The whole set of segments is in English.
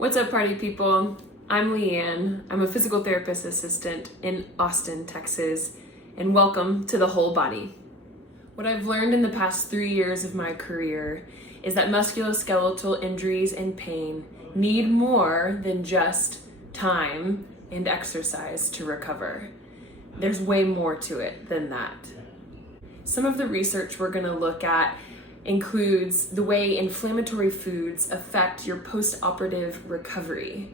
What's up, party people? I'm Leigh Ann. I'm a physical therapist assistant in Austin, Texas, and welcome to The Whole Body. What I've learned in the past 3 years of my career is that musculoskeletal injuries and pain need more than just time and exercise to recover. There's way more to it than that. Some of the research we're going to look at includes the way inflammatory foods affect your post-operative recovery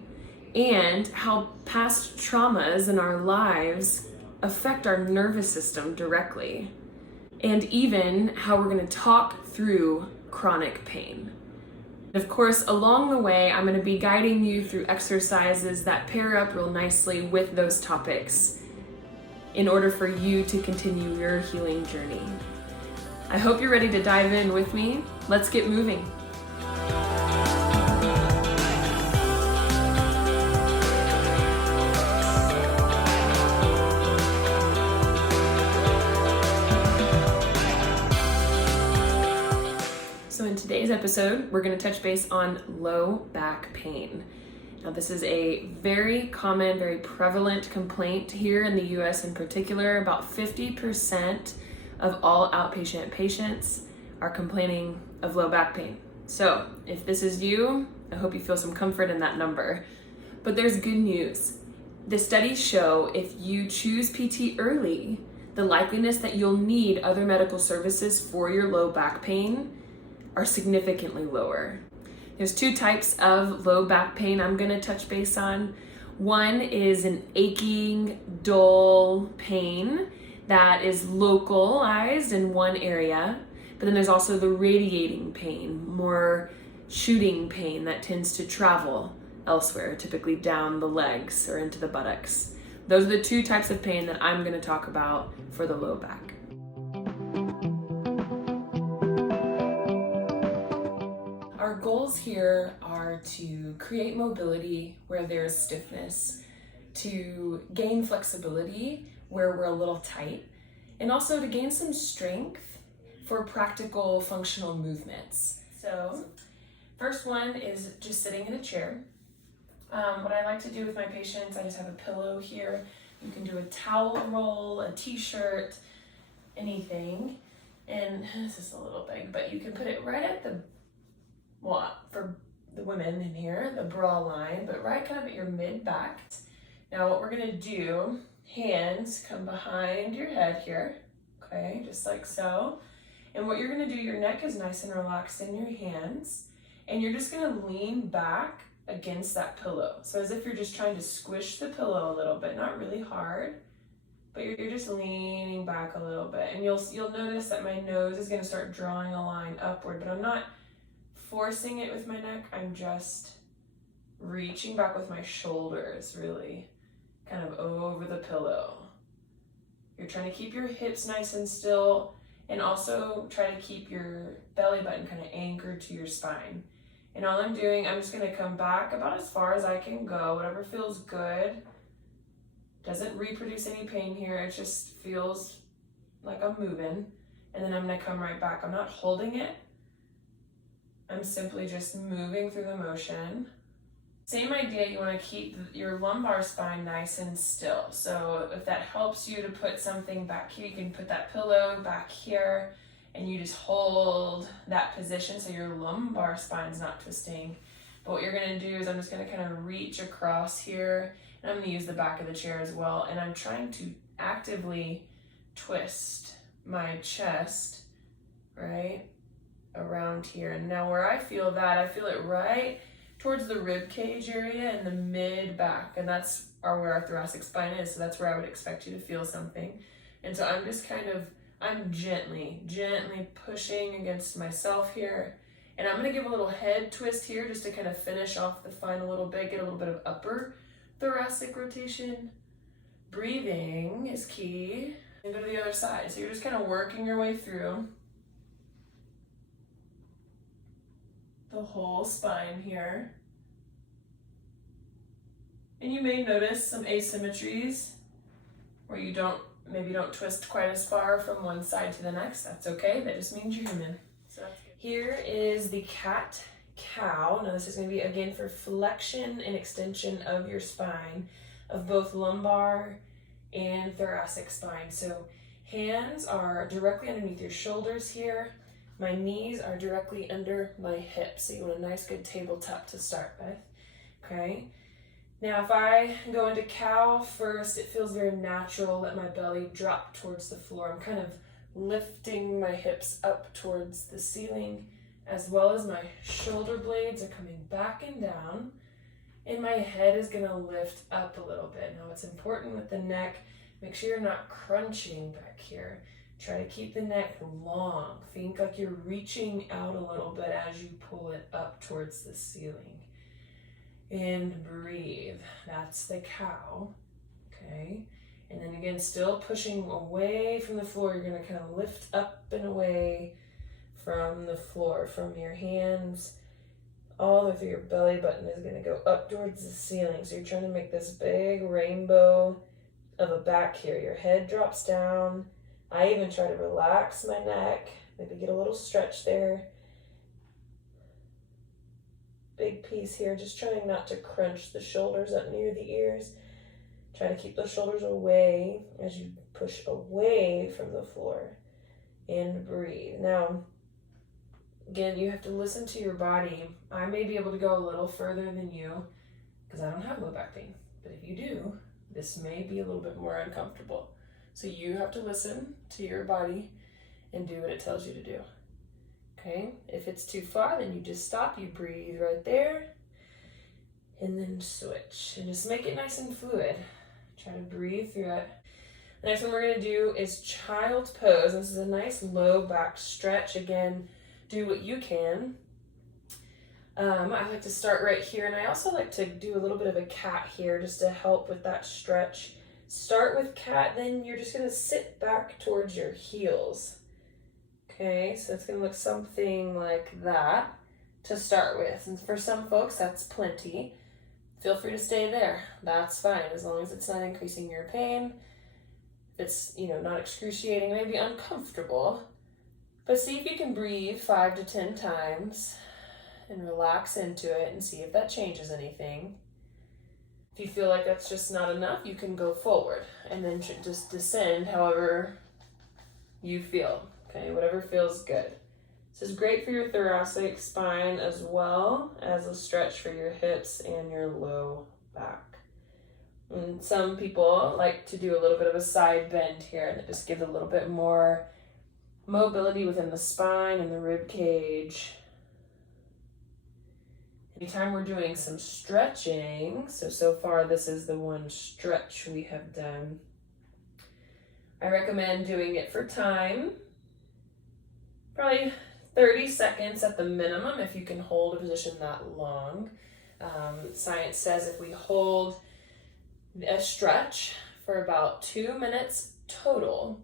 and how past traumas in our lives affect our nervous system directly, and even how we're going to talk through chronic pain. Of course, along the way, I'm going to be guiding you through exercises that pair up real nicely with those topics in order for you to continue your healing journey. I hope you're ready to dive in with me. Let's get moving. So in today's episode, we're going to touch base on low back pain. Now, this is a very common, very prevalent complaint here in the US in particular. About 50% of all outpatient patients are complaining of low back pain. So if this is you, I hope you feel some comfort in that number. But there's good news. The studies show if you choose PT early, the likeliness that you'll need other medical services for your low back pain are significantly lower. There's two types of low back pain I'm going to touch base on. One is an aching, dull pain that is localized in one area, but then there's also the radiating pain, more shooting pain that tends to travel elsewhere, typically down the legs or into the buttocks. Those are the two types of pain that I'm going to talk about for the low back. Our goals here are to create mobility where there's stiffness, to gain flexibility where we're a little tight, and also to gain some strength for practical functional movements. So first one is just sitting in a chair. What I like to do with my patients, I just have a pillow here. You can do a towel roll, a t-shirt, anything. And this is a little big, but you can put it right at for the women in here, the bra line, but right kind of at your mid-back. Now what we're gonna do, hands come behind your head here, okay, just like so. And what you're gonna do, your neck is nice and relaxed in your hands, and you're just gonna lean back against that pillow. So as if you're just trying to squish the pillow a little bit, not really hard, but you're just leaning back a little bit. And you'll notice that my nose is gonna start drawing a line upward, but I'm not forcing it with my neck, I'm just reaching back with my shoulders, really kind of over the pillow. You're trying to keep your hips nice and still, and also try to keep your belly button kind of anchored to your spine. And all I'm doing, I'm just gonna come back about as far as I can go, whatever feels good. Doesn't reproduce any pain here, it just feels like I'm moving. And then I'm gonna come right back. I'm not holding it, I'm simply just moving through the motion. Same idea, you want to keep your lumbar spine nice and still. So if that helps you to put something back here, you can put that pillow back here and you just hold that position so your lumbar spine's not twisting. But what you're going to do is I'm just going to kind of reach across here, and I'm going to use the back of the chair as well, and I'm trying to actively twist my chest, right, around here. And now where I feel that, I feel it right towards the rib cage area and the mid back, and that's where our thoracic spine is, so that's where I would expect you to feel something. And so I'm just I'm gently pushing against myself here, and I'm gonna give a little head twist here just to kind of finish off the spine a little bit, get a little bit of upper thoracic rotation. Breathing is key, and go to the other side. So you're just kind of working your way through the whole spine here. And you may notice some asymmetries where you maybe don't twist quite as far from one side to the next. That's okay, that just means you're human. So here is the cat cow. Now this is going to be again for flexion and extension of your spine, of both lumbar and thoracic spine. So hands are directly underneath your shoulders here. My knees are directly under my hips. So you want a nice good tabletop to start with. Okay. Now if I go into cow first, it feels very natural. Let my belly drop towards the floor. I'm kind of lifting my hips up towards the ceiling, as well as my shoulder blades are coming back and down, and my head is going to lift up a little bit. Now it's important with the neck, make sure you're not crunching back here. Try to keep the neck long. Think like you're reaching out a little bit as you pull it up towards the ceiling. And breathe. That's the cow. Okay. And then again, still pushing away from the floor. You're going to kind of lift up and away from the floor, from your hands all the way through your belly button is going to go up towards the ceiling. So you're trying to make this big rainbow of a back here. Your head drops down. I even try to relax my neck, maybe get a little stretch there. Big piece here, just trying not to crunch the shoulders up near the ears. Try to keep those shoulders away as you push away from the floor. And breathe. Now, again, you have to listen to your body. I may be able to go a little further than you because I don't have low back pain. But if you do, this may be a little bit more uncomfortable. So you have to listen to your body and do what it tells you to do. Okay? If it's too far, then you just stop. You breathe right there. And then switch. And just make it nice and fluid. Try to breathe through it. The next one we're going to do is child's pose. This is a nice low back stretch. Again, do what you can. I like to start right here, and I also like to do a little bit of a cat here just to help with that stretch. Start with cat, then you're just going to sit back towards your heels. Okay, so it's going to look something like that to start with. And for some folks, that's plenty. Feel free to stay there. That's fine, as long as it's not increasing your pain. If it's, not excruciating, maybe uncomfortable. But see if you can breathe 5 to 10 times and relax into it and see if that changes anything. If you feel like that's just not enough, you can go forward and then just descend however you feel. Okay, whatever feels good. This is great for your thoracic spine as well as a stretch for your hips and your low back. And some people like to do a little bit of a side bend here, and it just gives a little bit more mobility within the spine and the rib cage. Anytime we're doing some stretching, so far this is the one stretch we have done. I recommend doing it for time, probably 30 seconds at the minimum if you can hold a position that long. Science says if we hold a stretch for about 2 minutes total,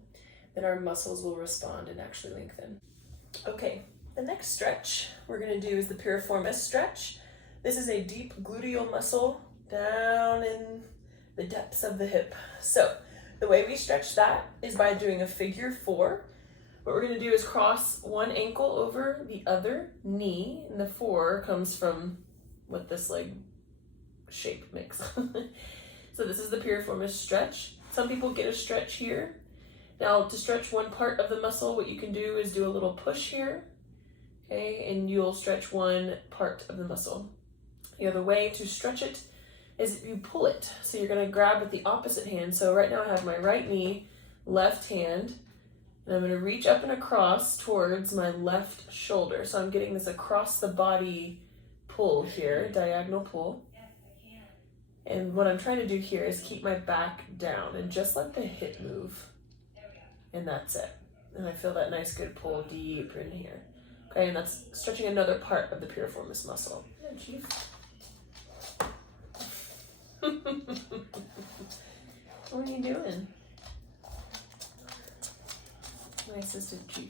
then our muscles will respond and actually lengthen. Okay, the next stretch we're going to do is the piriformis stretch. This is a deep gluteal muscle down in the depths of the hip. So the way we stretch that is by doing a figure 4. What we're going to do is cross one ankle over the other knee, and the 4 comes from what this leg shape makes. So this is the piriformis stretch. Some people get a stretch here. Now to stretch one part of the muscle, what you can do is do a little push here, okay, and you'll stretch one part of the muscle. The other way to stretch it is if you pull it. So you're going to grab with the opposite hand. So right now I have my right knee, left hand, and I'm going to reach up and across towards my left shoulder. So I'm getting this across the body pull here, diagonal pull. And what I'm trying to do here is keep my back down and just let the hip move. And that's it. And I feel that nice good pull deep in here. Okay, and that's stretching another part of the piriformis muscle. Yeah, Chief. What are you doing? My assistant Chief.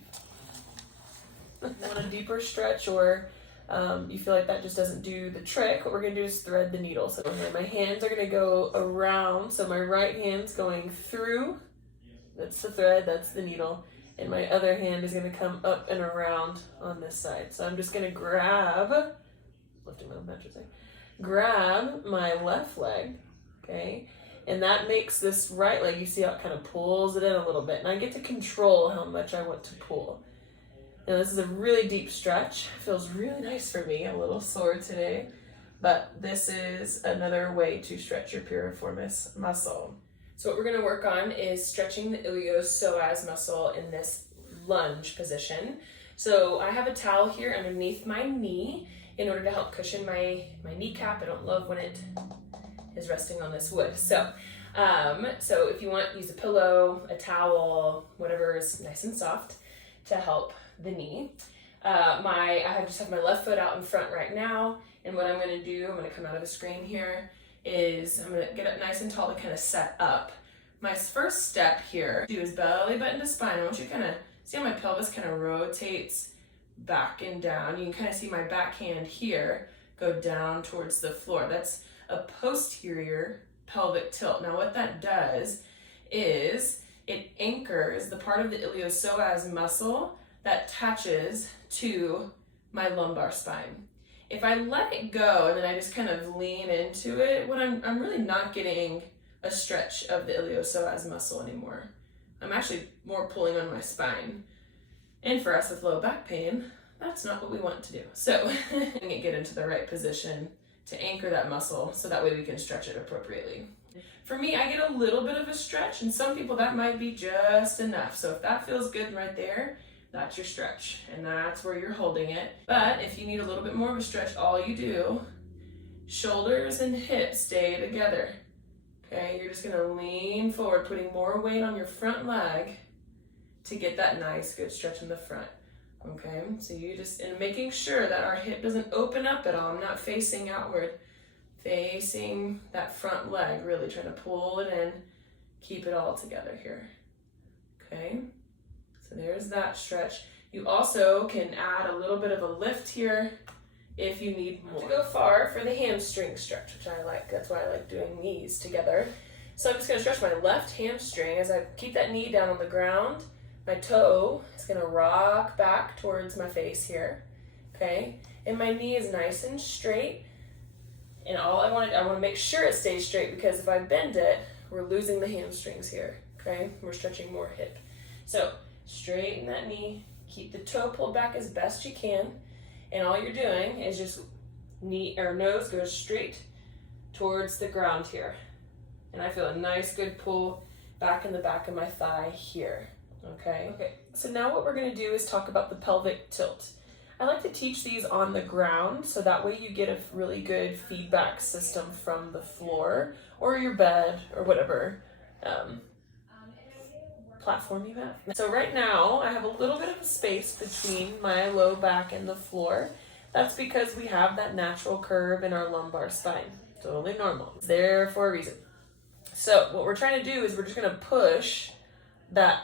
Want a deeper stretch, or you feel like that just doesn't do the trick, what we're going to do is thread the needle. So my hands are going to go around. So my right hand's going through. That's the thread, that's the needle. And my other hand is going to come up and around on this side. So I'm just going to grab lifting my mattress, grab my left leg, okay? And that makes this right leg, you see how it kind of pulls it in a little bit. And I get to control how much I want to pull. Now this is a really deep stretch. Feels really nice for me. I'm a little sore today. But this is another way to stretch your piriformis muscle. So what we're going to work on is stretching the iliopsoas muscle in this lunge position. So I have a towel here underneath my knee in order to help cushion my kneecap. I don't love when it is resting on this wood. So if you want, use a pillow, a towel, whatever is nice and soft to help the knee. I just have my left foot out in front right now, and what I'm going to do, I'm going to come out of the screen here, is I'm going to get up nice and tall to kind of set up. My first step here is belly button to spine. I want you to kind of see how my pelvis kind of rotates back and down. You can kind of see my backhand here go down towards the floor. That's a posterior pelvic tilt. Now what that does is it anchors the part of the iliopsoas muscle that attaches to my lumbar spine. If I let it go and then I just kind of lean into it, I'm really not getting a stretch of the iliopsoas muscle anymore. I'm actually more pulling on my spine. And for us with low back pain, that's not what we want to do. So get into the right position to anchor that muscle so that way we can stretch it appropriately. For me, I get a little bit of a stretch, and some people that might be just enough. So if that feels good right there, that's your stretch, and that's where you're holding it. But if you need a little bit more of a stretch, all you do, shoulders and hips stay together. Okay, you're just gonna lean forward, putting more weight on your front leg to get that nice, good stretch in the front. Okay, so and making sure that our hip doesn't open up at all. I'm not facing outward, facing that front leg, really trying to pull it in, keep it all together here. Okay, so there's that stretch. You also can add a little bit of a lift here if you need more. To go far for the hamstring stretch, which I like. That's why I like doing these together. So I'm just gonna stretch my left hamstring as I keep that knee down on the ground. My toe is gonna rock back towards my face here, okay? And my knee is nice and straight. And I want to make sure it stays straight, because if I bend it, we're losing the hamstrings here, okay? We're stretching more hip. So straighten that knee, keep the toe pulled back as best you can, and all you're doing is just nose goes straight towards the ground here. And I feel a nice good pull back in the back of my thigh here. Okay, so now what we're going to do is talk about the pelvic tilt. I like to teach these on the ground, so that way you get a really good feedback system from the floor or your bed or whatever platform you have. So right now I have a little bit of a space between my low back and the floor. That's because we have that natural curve in our lumbar spine. Totally normal. It's there for a reason. So what we're trying to do is we're just going to push that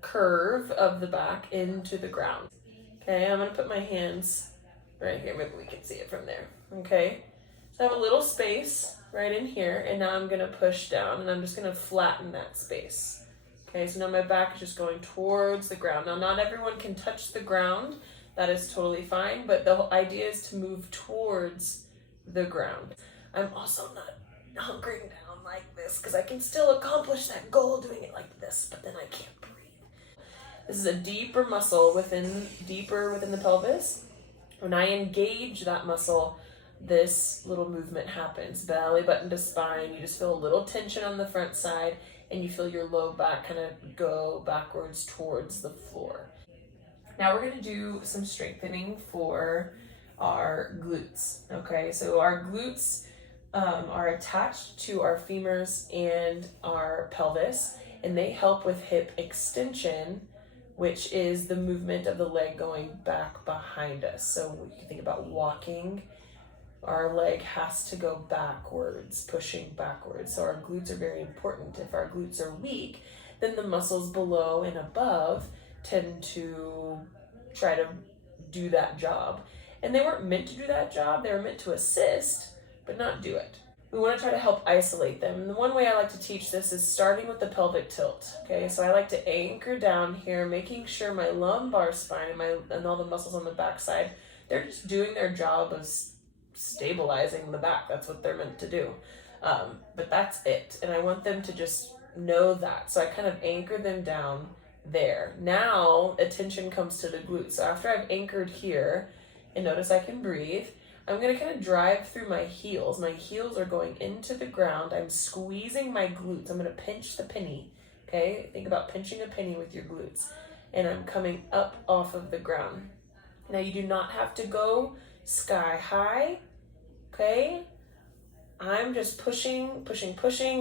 curve of the back into the ground. Okay, I'm going to put my hands right here. Maybe we can see it from there. Okay, so I have a little space right in here, and now I'm going to push down, and I'm just going to flatten that space. Okay, so now my back is just going towards the ground. Now, not everyone can touch the ground. That is totally fine, but the whole idea is to move towards the ground. I'm also not hunkering down like this, because I can still accomplish that goal doing it like this, but then I can't breathe. This is a deeper muscle deeper within the pelvis. When I engage that muscle, this little movement happens. Belly button to spine. You just feel a little tension on the front side, and you feel your low back kind of go backwards towards the floor. Now we're going to do some strengthening for our glutes. Okay, so our glutes are attached to our femurs and our pelvis, and they help with hip extension, which is the movement of the leg going back behind us. So you can think about walking, our leg has to go backwards, pushing backwards. So our glutes are very important. If our glutes are weak, then the muscles below and above tend to try to do that job. And they weren't meant to do that job, they were meant to assist, but not do it. We want to try to help isolate them. And the one way I like to teach this is starting with the pelvic tilt. Okay, so I like to anchor down here, making sure my lumbar spine and all the muscles on the backside, they're just doing their job of stabilizing the back. That's what they're meant to do. But that's it. And I want them to just know that. So I kind of anchor them down there. Now attention comes to the glutes. So after I've anchored here, and notice I can breathe, I'm going to kind of drive through my heels. My heels are going into the ground. I'm squeezing my glutes. I'm going to pinch the penny. Okay, think about pinching a penny with your glutes. And I'm coming up off of the ground. Now you do not have to go sky high. Okay, I'm just pushing,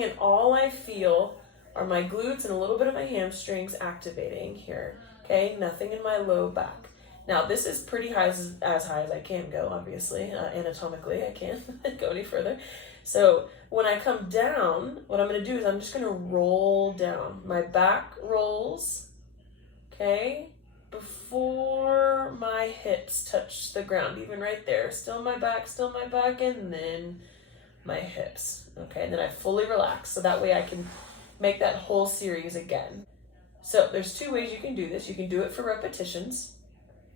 and all I feel are my glutes and a little bit of my hamstrings activating here. Okay, nothing in my low back. Now this is pretty high, as high as I can go, obviously. Anatomically, I can't go any further. So when I come down, what I'm going to do is I'm just going to roll down. My back rolls, okay, before my hips touch the ground, even right there. Still my back, and then my hips, okay? And then I fully relax, so that way I can make that whole series again. So there's two ways you can do this. You can do it for repetitions,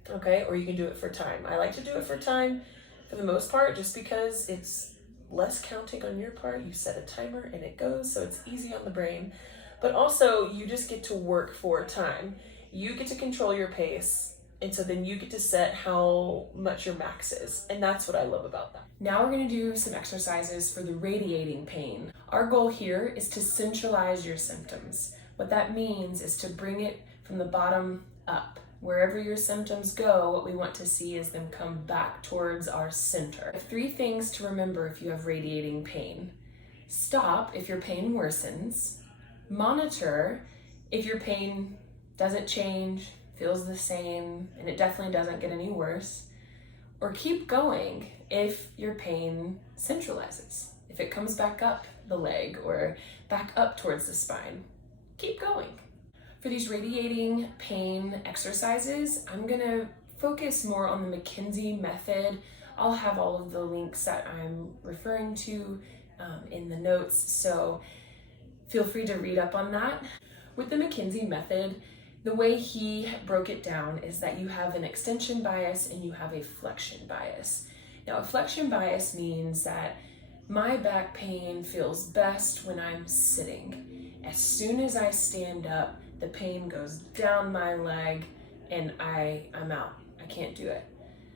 okay, or you can do it for time. I like to do it for time for the most part, just because it's less counting on your part. You set a timer and it goes, so it's easy on the brain. But also, you just get to work for time. You get to control your pace, and so then you get to set how much your max is, and that's what I love about that. Now we're going to do some exercises for the radiating pain. Our goal here is to centralize your symptoms. What that means is to bring it from the bottom up. Wherever your symptoms go, what we want to see is them come back towards our center. 3 things to remember if you have radiating pain. Stop if your pain worsens. Monitor if your pain doesn't change, feels the same, and it definitely doesn't get any worse. Or keep going if your pain centralizes. If it comes back up the leg or back up towards the spine, keep going. For these radiating pain exercises, I'm gonna focus more on the McKenzie method. I'll have all of the links that I'm referring to in the notes, so feel free to read up on that. With the McKenzie method, the way he broke it down is that you have an extension bias and you have a flexion bias. Now, a flexion bias means that my back pain feels best when I'm sitting. As soon as I stand up, the pain goes down my leg and I'm out. I can't do it.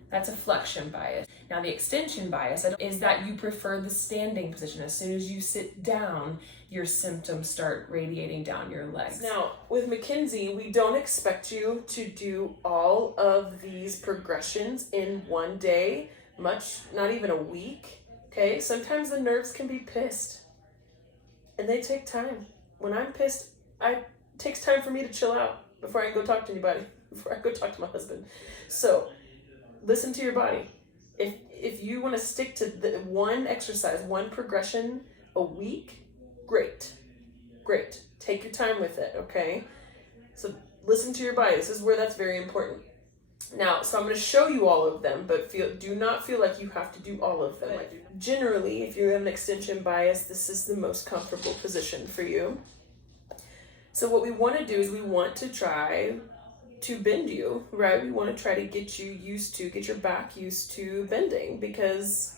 That's a flexion bias. Now, the extension bias is that you prefer the standing position. As soon as you sit down, your symptoms start radiating down your legs. Now, with McKenzie, we don't expect you to do all of these progressions in one day, not even a week, okay? Sometimes the nerves can be pissed, and they take time. When I'm pissed, it takes time for me to chill out before I can go talk to anybody, before I go talk to my husband. So, listen to your body. If you want to stick to the one exercise, one progression a week, great. Take your time with it, okay? So listen to your body. This is where that's very important. Now, so I'm going to show you all of them, but do not feel like you have to do all of them. Generally, if you have an extension bias, this is the most comfortable position for you. So what we want to do is we want to try to bend you, right? We want to try to get your back used to bending, because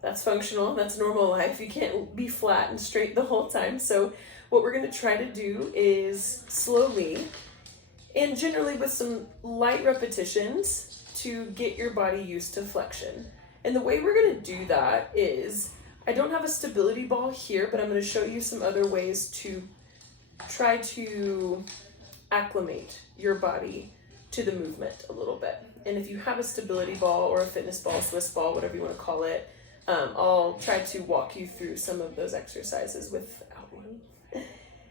that's functional, that's normal life. You can't be flat and straight the whole time. So what we're going to try to do is slowly and generally with some light repetitions to get your body used to flexion. And the way we're going to do that is, I don't have a stability ball here, but I'm going to show you some other ways to try to acclimate your body to the movement a little bit. And if you have a stability ball or a fitness ball, Swiss ball, whatever you want to call it, I'll try to walk you through some of those exercises without one.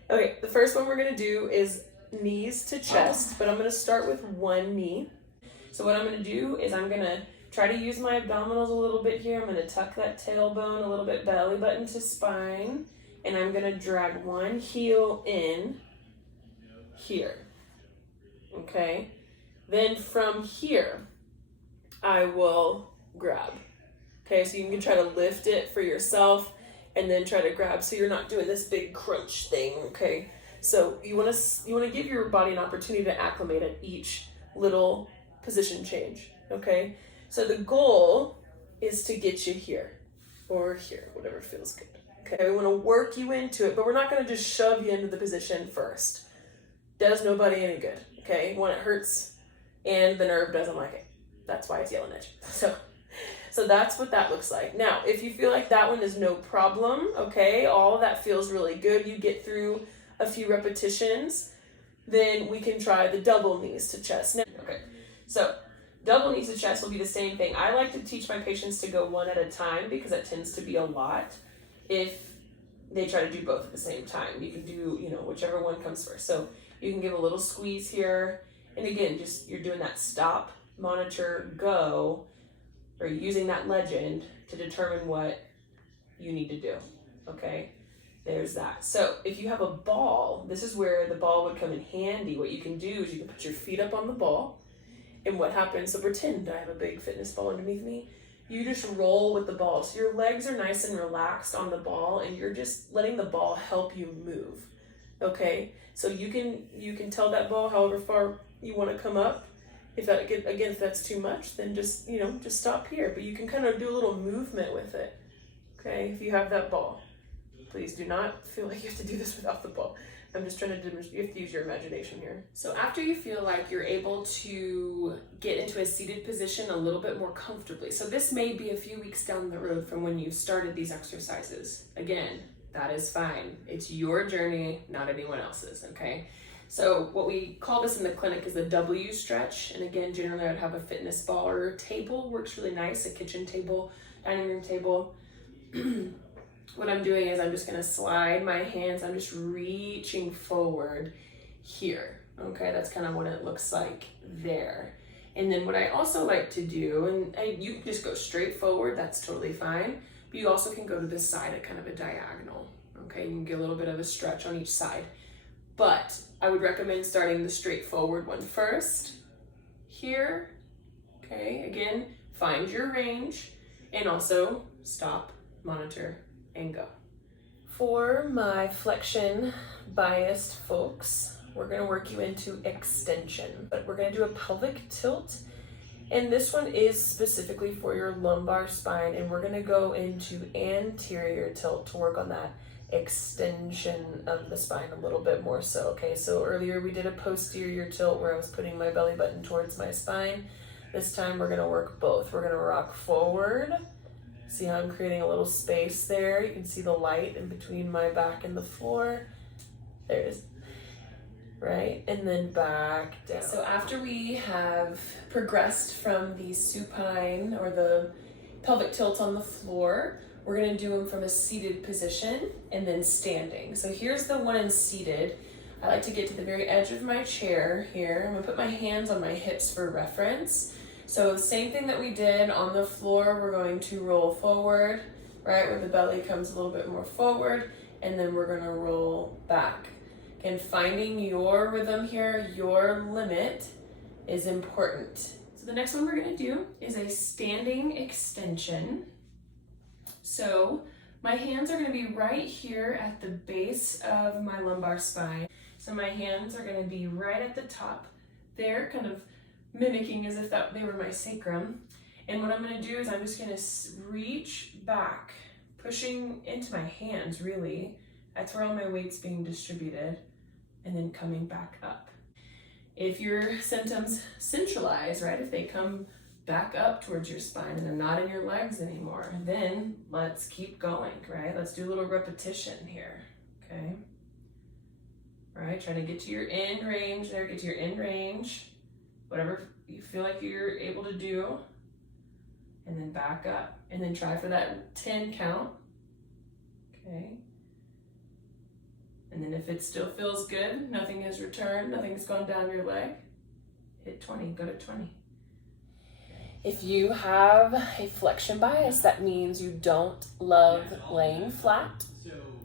Okay, the first one we're going to do is knees to chest, but I'm going to start with one knee. So what I'm going to do is I'm going to try to use my abdominals a little bit here. I'm going to tuck that tailbone a little bit, belly button to spine, and I'm going to drag one heel in here. Okay, then from here I will grab. Okay, so you can try to lift it for yourself and then try to grab, so you're not doing this big crunch thing. Okay, so you want to give your body an opportunity to acclimate at each little position change. Okay, so the goal is to get you here or here, whatever feels good. Okay, we want to work you into it, but we're not going to just shove you into the position first. Does nobody any good, okay? When it hurts and the nerve doesn't like it. That's why it's yelling at you. So that's what that looks like. Now, if you feel like that one is no problem, okay, all of that feels really good, you get through a few repetitions, then we can try the double knees to chest. Now, okay, so double knees to chest will be the same thing. I like to teach my patients to go one at a time because that tends to be a lot. If they try to do both at the same time, you can do, whichever one comes first. So you can give a little squeeze here. And again, just you're doing that stop, monitor, go, or using that legend to determine what you need to do, okay? There's that. So if you have a ball, this is where the ball would come in handy. What you can do is you can put your feet up on the ball, and what happens, so pretend I have a big fitness ball underneath me. You just roll with the ball. So your legs are nice and relaxed on the ball, and you're just letting the ball help you move, okay? So you can tell that ball however far you want to come up. If that's too much, then just stop here. But you can kind of do a little movement with it, okay? If you have that ball. Please do not feel like you have to do this without the ball. I'm just trying to demonstrate, you have to use your imagination here. So after you feel like you're able to get into a seated position a little bit more comfortably, so this may be a few weeks down the road from when you started these exercises. Again, that is fine. It's your journey, not anyone else's, okay? So what we call this in the clinic is the W stretch. And again, generally I would have a fitness ball or a table, works really nice, a kitchen table, dining room table. What I'm doing is I'm just gonna slide my hands, I'm just reaching forward here, okay? That's kind of what it looks like there. And then what I also like to do, and you can just go straight forward, that's totally fine, but you also can go to this side at kind of a diagonal, okay? You can get a little bit of a stretch on each side. But I would recommend starting the straightforward one first, here, okay? Again, find your range, and also stop, monitor, and go. For my flexion biased folks, we're gonna work you into extension, but we're gonna do a pelvic tilt, and this one is specifically for your lumbar spine, and we're gonna go into anterior tilt to work on that extension of the spine a little bit more so, okay? So earlier we did a posterior tilt where I was putting my belly button towards my spine. This time we're gonna work both. We're gonna rock forward. See how I'm creating a little space there? You can see the light in between my back and the floor. There it is. Right? And then back down. So after we have progressed from the supine or the pelvic tilt on the floor, we're gonna do them from a seated position and then standing. So here's the one in seated. I like to get to the very edge of my chair here. I'm gonna put my hands on my hips for reference. So the same thing that we did on the floor, we're going to roll forward, right, where the belly comes a little bit more forward, and then we're gonna roll back. Again, finding your rhythm here, your limit is important. So the next one we're gonna do is a standing extension. So my hands are gonna be right here at the base of my lumbar spine. So my hands are gonna be right at the top there, kind of mimicking as if they were my sacrum. And what I'm gonna do is I'm just gonna reach back, pushing into my hands really. That's where all my weight's being distributed, and then coming back up. If your symptoms centralize, right, if they come back up towards your spine and they're not in your legs anymore, then let's keep going, right? Let's do a little repetition here, okay? All right, try to get to your end range there, get to your end range, whatever you feel like you're able to do, and then back up, and then try for that 10 count, okay? And then if it still feels good, nothing has returned, nothing's gone down your leg, hit 20, go to 20. If you have a flexion bias, that means you don't love laying flat,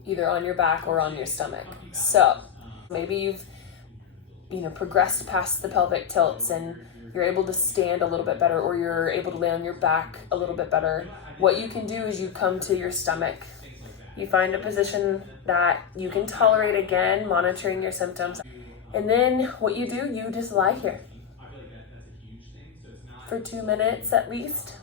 either on your back or on your stomach. So maybe you've progressed past the pelvic tilts and you're able to stand a little bit better, or you're able to lay on your back a little bit better. What you can do is you come to your stomach. You find a position that you can tolerate, again, monitoring your symptoms. And then what you do, you just lie here for 2 minutes at least.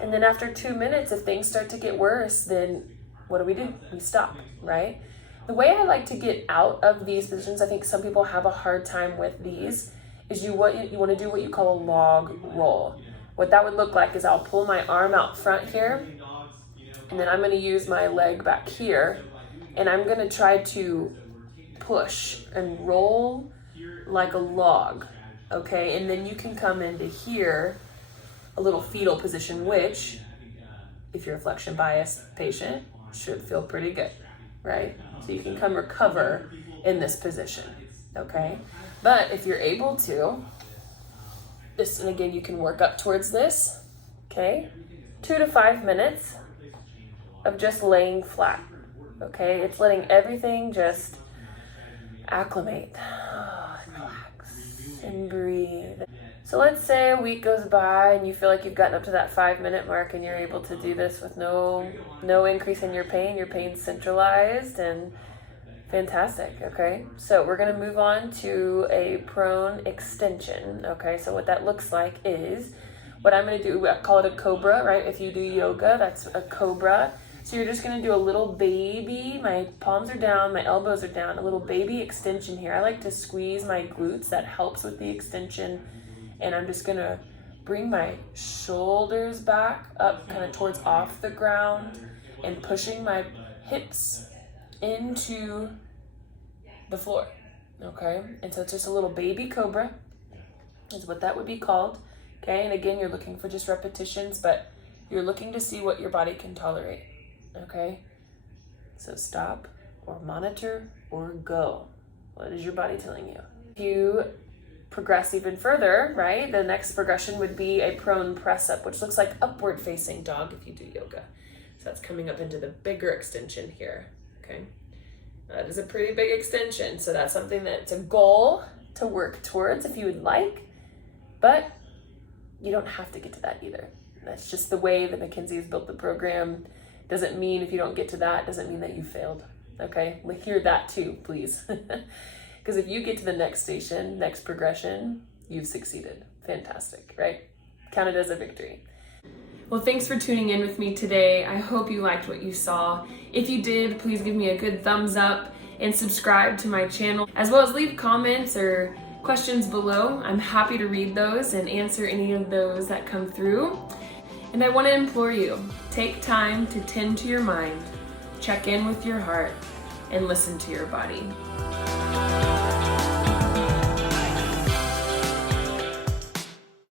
And then after 2 minutes, if things start to get worse, then what do? We stop, right? The way I like to get out of these positions, I think some people have a hard time with these, is you want to do what you call a log roll. What that would look like is I'll pull my arm out front here, and then I'm going to use my leg back here, and I'm going to try to push and roll like a log, okay? And then you can come into here, a little fetal position, which, if you're a flexion bias patient, should feel pretty good, right? So you can come recover in this position, okay? But if you're able to, this, and again, you can work up towards this, okay? 2 to 5 minutes of just laying flat, okay? It's letting everything just acclimate, and relax, and breathe. So let's say a week goes by and you feel like you've gotten up to that 5-minute mark and you're able to do this with no increase in your pain's centralized and fantastic, okay? So we're gonna move on to a prone extension, okay? So what that looks like is, what I'm gonna do, I call it a cobra, right? If you do yoga, that's a cobra. So you're just gonna do a little baby, my palms are down, my elbows are down, a little baby extension here. I like to squeeze my glutes, that helps with the extension. And I'm just gonna bring my shoulders back up kind of towards off the ground and pushing my hips into the floor, okay? And so it's just a little baby cobra is what that would be called, okay? And again, you're looking for just repetitions, but you're looking to see what your body can tolerate, okay? So stop or monitor or go. What is your body telling you? If you progress even further, right, the next progression would be a prone press up, which looks like upward facing dog if you do yoga. So that's coming up into the bigger extension here, okay? That is a pretty big extension, so that's something that's a goal to work towards if you would like, but you don't have to get to that either. That's just the way that McKenzie has built the program. Doesn't mean if you don't get to that, doesn't mean that you failed, okay? We hear that too, please. Because if you get to the next station, next progression, you've succeeded. Fantastic, right? Count it as a victory. Well, thanks for tuning in with me today. I hope you liked what you saw. If you did, please give me a good thumbs up and subscribe to my channel, as well as leave comments or questions below. I'm happy to read those and answer any of those that come through. And I want to implore you, take time to tend to your mind, check in with your heart, and listen to your body.